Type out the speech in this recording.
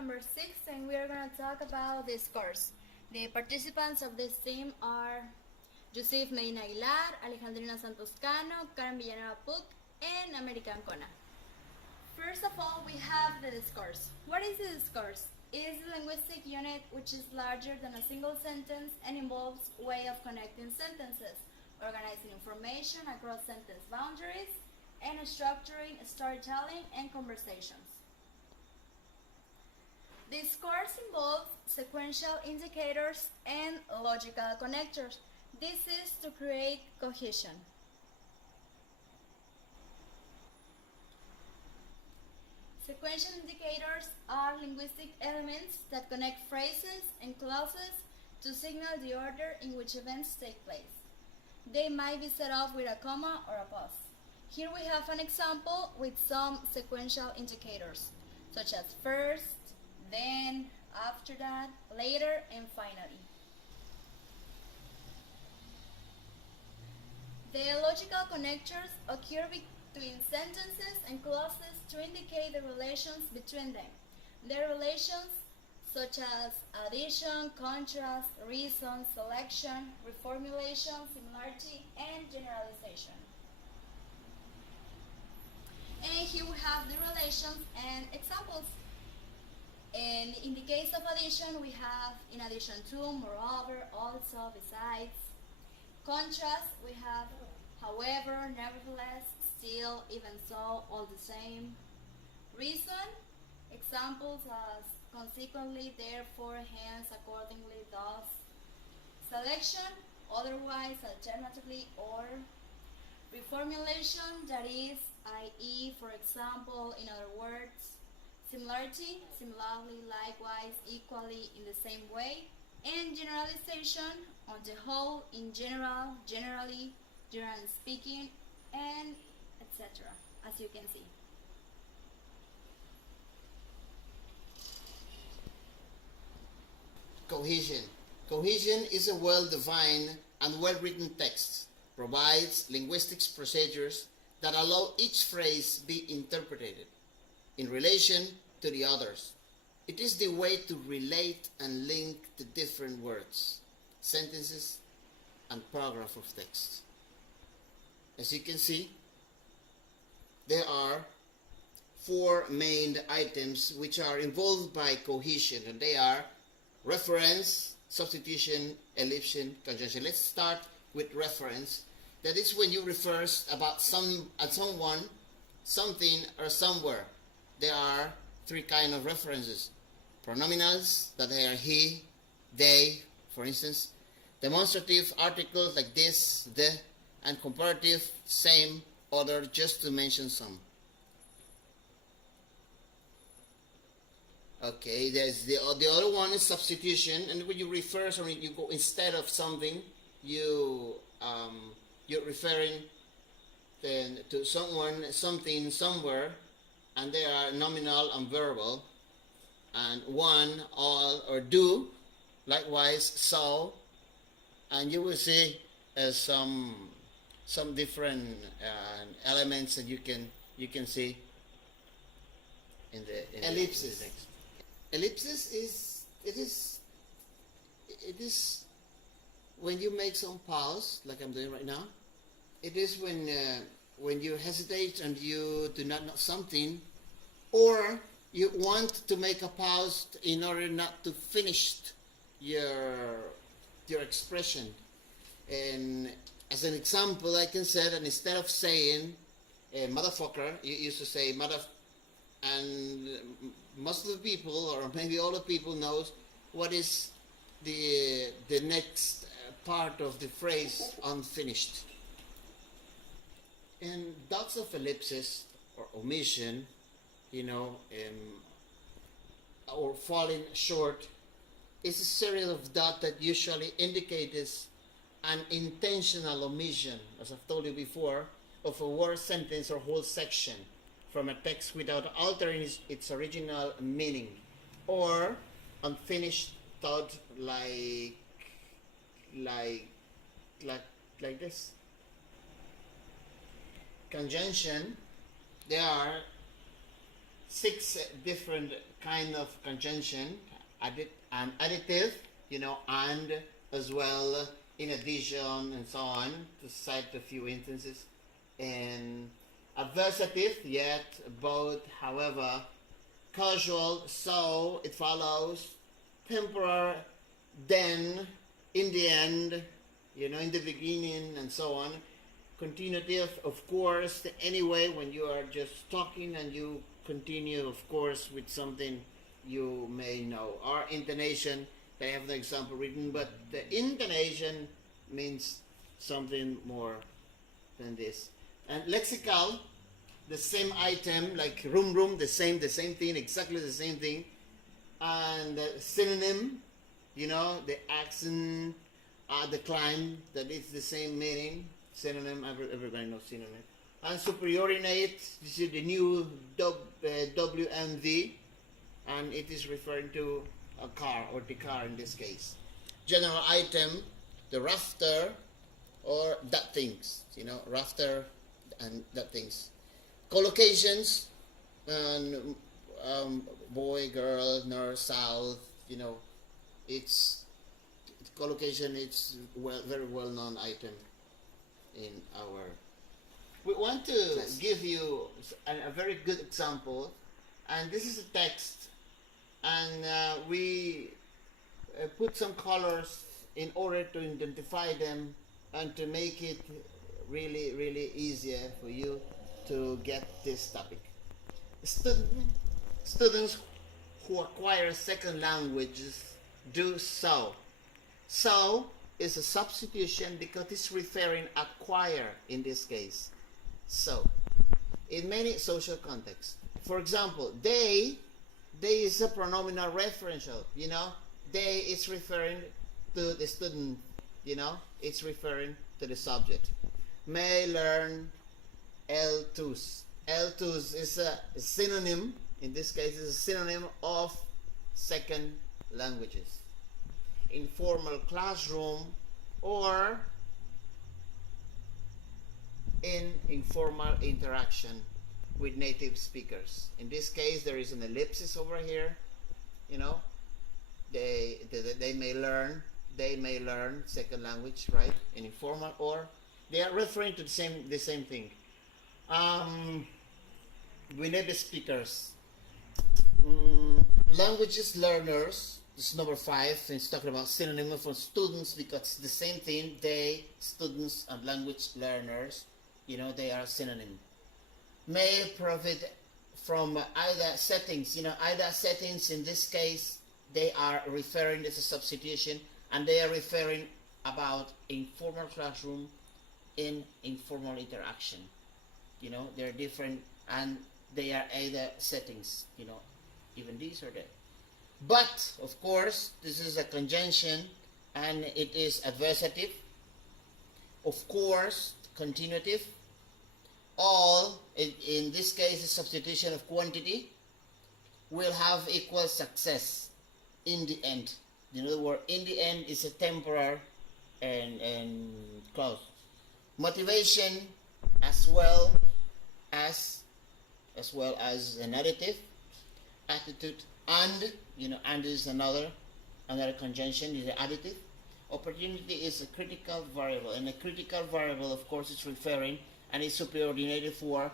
number 6, and we are going to talk about discourse. The participants of this team are Yusuf Medina Aguilar, Alejandrina Santos Cano, Karen Villanueva Puc, and American Ancona. First of all, we have the discourse. What is the discourse? It is a linguistic unit which is larger than a single sentence and involves way of connecting sentences, organizing information across sentence boundaries, and structuring storytelling and conversations. Discourse involves sequential indicators and logical connectors. This is to create cohesion. Sequential indicators are linguistic elements that connect phrases and clauses to signal the order in which events take place. They might be set off with a comma or a pause. Here we have an example with some sequential indicators, such as first, then, after that, later, and finally. The logical connectors occur between sentences and clauses to indicate the relations between them. The relations such as addition, contrast, reason, selection, reformulation, similarity, and generalization. And here we have the relations and examples. And in the case of addition, we have in addition to, moreover, also, besides. Contrast, we have however, nevertheless, still, even so, all the same. Reason, examples as consequently, therefore, hence, accordingly, thus. Selection, otherwise, alternatively, or. Reformulation, that is, i.e., for example, in other words. Similarity, similarly, likewise, equally, in the same way. And generalization, on the whole, in general, generally, generally speaking, and etc., as you can see. Cohesion. Cohesion is a well-defined and well-written text. Provides linguistic procedures that allow each phrase be interpreted in relation to the others. It is the way to relate and link the different words, sentences, and paragraphs of text. As you can see, there are 4 main items which are involved by cohesion, and they are reference, substitution, ellipsion, conjunction. Let's start with reference. That is when you refer about someone, something, or somewhere. There are 3 kinds of references. Pronominals, that they are he, they, for instance. Demonstrative articles like this, the, and comparative, same, other, just to mention some. Okay, there's the other one is substitution, and when you refer something, you go instead of something, you're referring then to someone, something, somewhere, and they are nominal and verbal, and one, all, or do, likewise, so, and you will see some different elements that you can see in the ellipsis. Ellipsis is when you make some pause, like I'm doing right now. It is when you hesitate and you do not know something, or you want to make a pause in order not to finish your expression. And as an example, I can say that instead of saying motherfucker, you used to say mother, and most of the people, or maybe all the people, knows what is the next part of the phrase unfinished. And dots of ellipsis or omission, or falling short, is a series of dots that usually indicates an intentional omission, as I've told you before, of a word, sentence, or whole section from a text without altering its original meaning, or unfinished thought like this. Conjunction, there are 6 different kind of conjunction, and additive, and as well in addition and so on, to cite a few instances, and adversative, yet, both, however, causal, so it follows, temporal, then, in the end, in the beginning, and so on. Continuative, of course, anyway, when you are just talking and you continue, of course, with something you may know. Or intonation, I have no example written, but the intonation means something more than this. And lexical, the same item, like room, the same thing, exactly the same thing. And synonym, the accent, the climb, that is the same meaning. Synonym, everybody knows synonym. And superordinate, this is the new WMV, and it is referring to a car, or the car in this case. General item, the rafter, or that things, rafter and that things. Collocations, and boy, girl, north, south, it's collocation. It's very well known item in our. We want to give you a very good example, and this is a text, and we put some colors in order to identify them and to make it really easier for you to get this topic. Students who acquire second languages do so. So is a substitution because it's referring acquire in this case. So, in many social contexts. For example, they is a pronominal referential, They is referring to the student, It's referring to the subject. May learn L2s. L2s is a synonym, in this case is a synonym of second languages. Informal classroom, or in informal interaction with native speakers. In this case, there is an ellipsis over here. They may learn second language, right? In informal, or they are referring to the same thing. With native speakers, languages learners. This is number 5. It's talking about synonym for students because it's the same thing. They, students, and language learners, they are synonym. May profit from either settings. Either settings in this case, they are referring, this is substitution, and they are referring about informal classroom in informal interaction. They're different, and they are either settings, even these or that. But, of course, this is a conjunction, and it is adversative. Of course, continuative. All, in this case, the substitution of quantity, will have equal success in the end. In other words, in the end is a temporal and clause. Motivation, as well as an additive. Attitude, and is another conjunction, is the additive. Opportunity is a critical variable, and a critical variable, of course, is referring, and is superordinated for